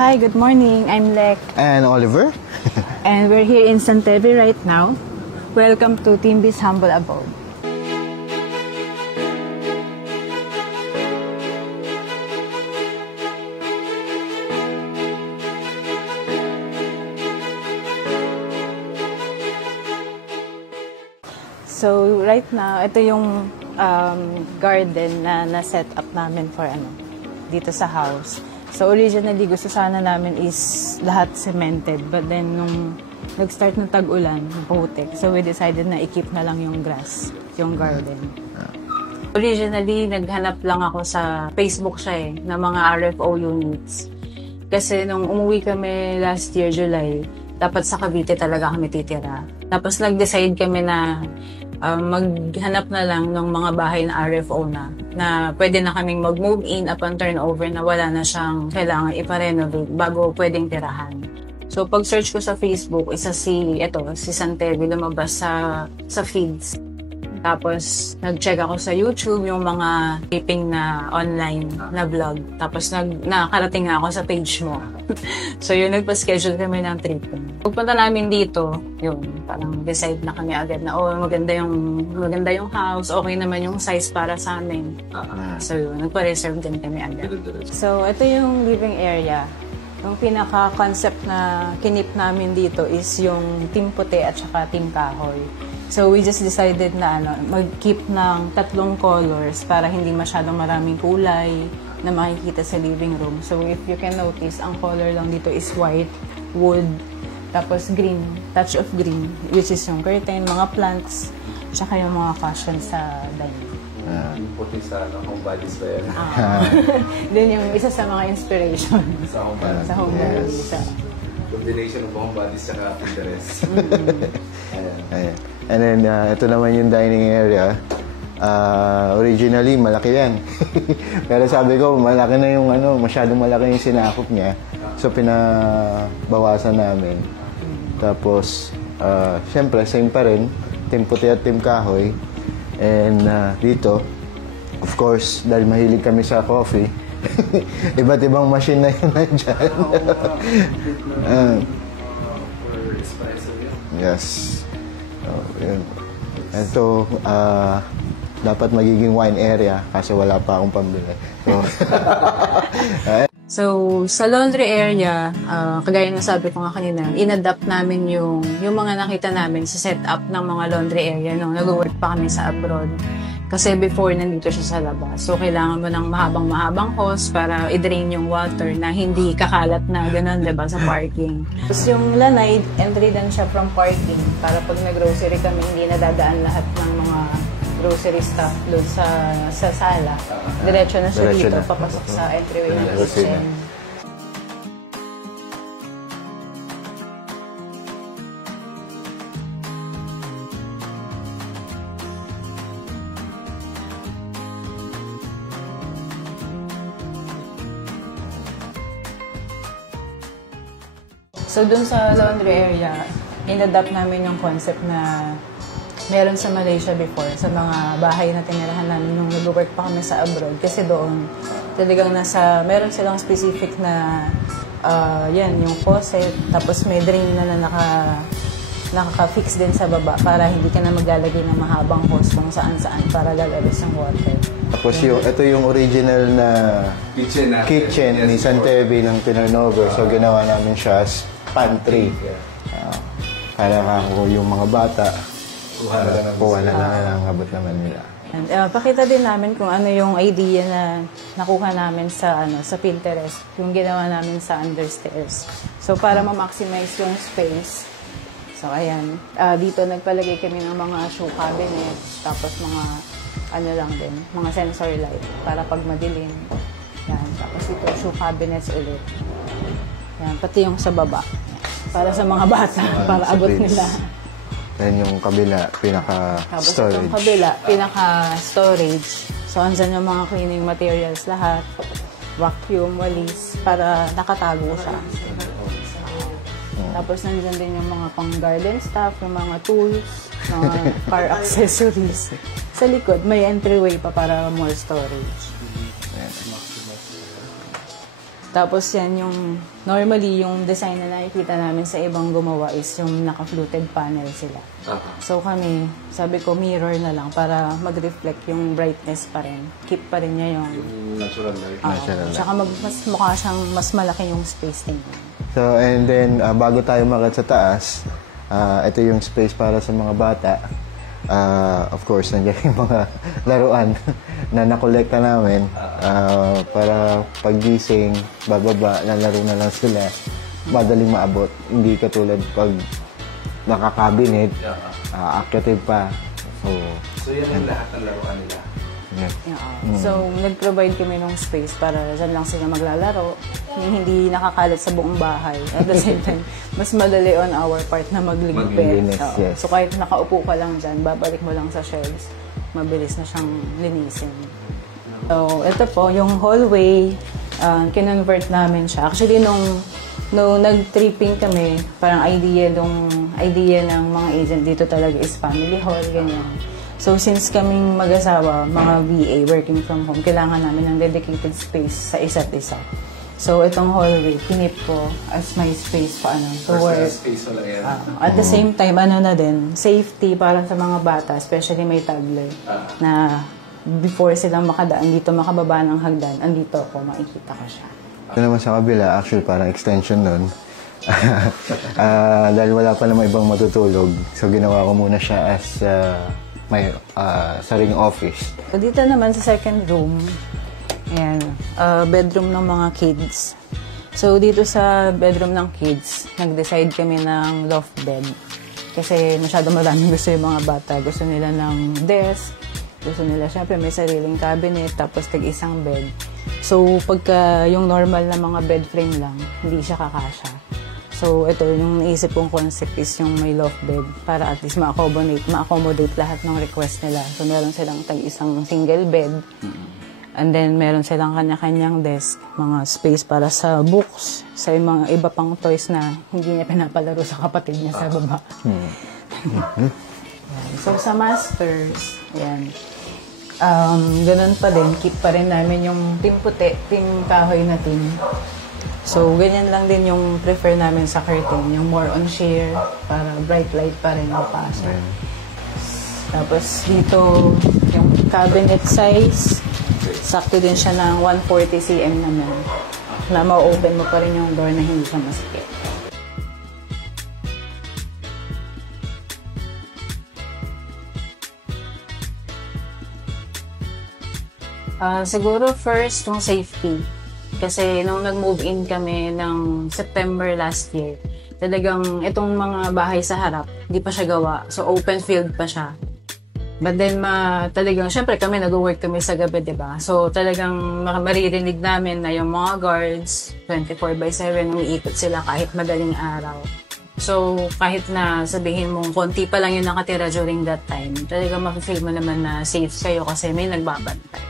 Hi, good morning. I'm Lek. And Oliver. And we're here in Santeve right now. Welcome to Timby's Humble Abode. So right now, ito yung garden na na-set up namin for dito sa house. So originally, gusto sana namin is lahat cemented. But then, nung nag-start ng tag-ulan, putik. So we decided na i-keep na lang yung grass, yung garden. Originally, naghanap lang ako sa Facebook siya na mga RFO units. Kasi nung umuwi kami last year, July, dapat sa Cavite talaga kami titira. Tapos nag-decide kami na maghanap na lang ng mga bahay na RFO na pwede na kaming mag-move in upon turnover na wala na siyang kailangan ipa-renovate bago pwedeng tirahan. So pag-search ko sa Facebook, isa si Santeve lumabas sa feeds. Tapos nag-check ako sa YouTube yung mga taping na online na vlog. Tapos nakarating nga ako sa page mo. So yun, nagpa-schedule kami ng tripping. Pagpunta namin dito, yun, parang decide na kami agad na maganda yung house, okay naman yung size para sa amin. So yun, nagpa-reserve din kami agad. So ito yung living area. Yung pinaka-concept na kinip namin dito is yung team puti at saka team kahoy. So we just decided na mag-keep ng 3 colors para hindi masyadong maraming kulay na makikita sa living room. So if you can notice, ang color lang dito is white, wood, tapos green, touch of green, which is yung curtain, mga plants, tsaka yung mga cushion sa dining. Yung puti sa home bodies ba yan? Doon yung isa sa mga inspiration. Sa home bodies. Sa home bodies. Combination of home bodies saka Pinterest. Ayan. And then, ito naman yung dining area. Originally, malaki yan. Pero sabi ko, malaki na yung masyadong malaki yung sinakop niya. So, pinabawasan namin. Tapos, syempre, same pa rin. Team puti at team kahoy. And dito, of course, dahil mahilig kami sa coffee, iba't ibang machine na yun nandyan. Yes. Yun. Ito, dapat magiging wine area kasi wala pa akong pambili. So, sa laundry area, kagaya na sabi ko nga kanina, in-adapt namin yung mga nakita namin sa setup ng mga laundry area nung nag-work pa kami sa abroad. Kasi before, nandito siya sa labas. So, kailangan mo ng mahabang hose para i-drain yung water na hindi kakalat na gano'n, diba, sa parking. Tapos yung lanay, entry din siya from parking para pag nag-grocery kami, hindi nadadaan lahat ng mga grocery stuff doon sa sala. Diretso na siya dito, papasok sa entryway ng kitchen. So, dun sa laundry area, in-adapt namin yung concept na meron sa Malaysia before, sa mga bahay na tinirahan namin nung nag-work pa kami sa abroad. Kasi doon, talagang meron silang specific na, yung faucet, tapos may drain na nakaka-fix din sa baba para hindi ka na maglalagay ng mahabang hose kung saan-saan para lalabas ang water. Tapos ito yung original na kitchen ni Santeve ng turnover. So, ginawa namin siya as pantry. Para yung mga bata, kuha na lang ang abot naman nila. And, pakita din namin kung ano yung idea na nakuha namin sa Pinterest, yung ginawa namin sa understairs. So, para ma-maximize yung space. So, ayan. Dito nagpalagay kami ng mga shoe cabinet, tapos mga lang din, mga sensor light para pag madilim. Yan. Tapos ito, shoe cabinets ulit. Yan. Pati yung sa baba. Para sa mga bata, para abot nila. Then yung kabila, pinaka-storage. Tapos yung kabila, pinaka-storage. So, andyan yung mga cleaning materials lahat. Vacuum, walis, para nakatago siya. Tapos nandyan din yung mga pang-garden stuff, yung mga tools, mga car accessories. Sa likod, may entryway pa para more storage. Tapos yan yung, normally yung design na nakikita namin sa ibang gumawa is yung naka-fluted panel sila. So kami, sabi ko mirror na lang para mag-reflect yung brightness pa rin. Keep pa rin niya yung... Natural light. Natural light. Tsaka mas mukha siyang mas malaki yung space tingnan. So, and then, bago tayo makat sa taas, ito yung space para sa mga bata. Of course, nandiyan yung mga laruan na nakolekta namin para paggising, bababa, lalaro na lang sila. Madaling maabot. Hindi katulad pag nakakabinet, aakyatin pa. So yan ang lahat ng laruan nila. Yeah. So, nag-provide kami ng space para dyan lang sila maglalaro. Hindi nakakalat sa buong bahay. At the same time, mas madali on our part na magligpit. Maglinis, yes. So, kahit nakaupo ka lang dyan, babalik mo lang sa shelves, mabilis na siyang linisin. So, ito po, yung hallway, kinonvert namin siya. Actually, nung nag-tripping kami, parang idea ng mga agent dito talaga is family hall, ganyan. So, since kaming mag-asawa, mga VA, working from home, kailangan namin ng dedicated space sa isa't isa. So, itong hallway, pinip ko as my space pa, to work. Space wala yan. At the same time, safety para sa mga bata, especially may toddler, na before silang makadaan dito, makababa ng hagdan, andito ako, makikita ko siya. Ito naman sa kabila, actually parang extension nun. Dahil wala pa naman ibang matutulog, so ginawa ko muna siya as may sariling office. So, dito naman sa second room, ayan, bedroom ng mga kids. So, dito sa bedroom ng kids, nag-decide kami ng loft bed. Kasi masyado maraming gusto yung mga bata. Gusto nila ng desk, gusto nila, syempre, may sariling cabinet, tapos tag-isang bed. So, pagka yung normal na mga bed frame lang, hindi siya kakasya. So, ito, yung naisip kong concept is yung may loft bed para at least ma-accommodate lahat ng request nila. So, meron silang tag-isang single bed. And then, meron silang kanya-kanyang desk, mga space para sa books, sa mga iba pang toys na hindi niya pinapalaro sa kapatid niya sa baba. So, sa masters, yan. Ganun pa din, keep pa rin namin yung team puti, team kahoy na team. So, ganyan lang din yung prefer namin sa curtain, yung more on sheer, para bright light pa rin mapasok. Tapos dito, yung cabinet size, sakto din siya ng 140 cm naman, na ma-open mo pa rin yung door na hindi siya masikip. Siguro first, yung safety. Kasi nung nag-move in kami ng September last year, talagang itong mga bahay sa harap, hindi pa siya gawa. So, open field pa siya. But then, talagang, syempre kami, nag-work kami sa gabi, diba? So, talagang maririnig namin na yung mga guards, 24/7, umiikot sila kahit madaling araw. So, kahit na sabihin mong konti pa lang yung nakatira during that time, talagang ma-feel mo naman na safe kayo kasi may nagbabantay.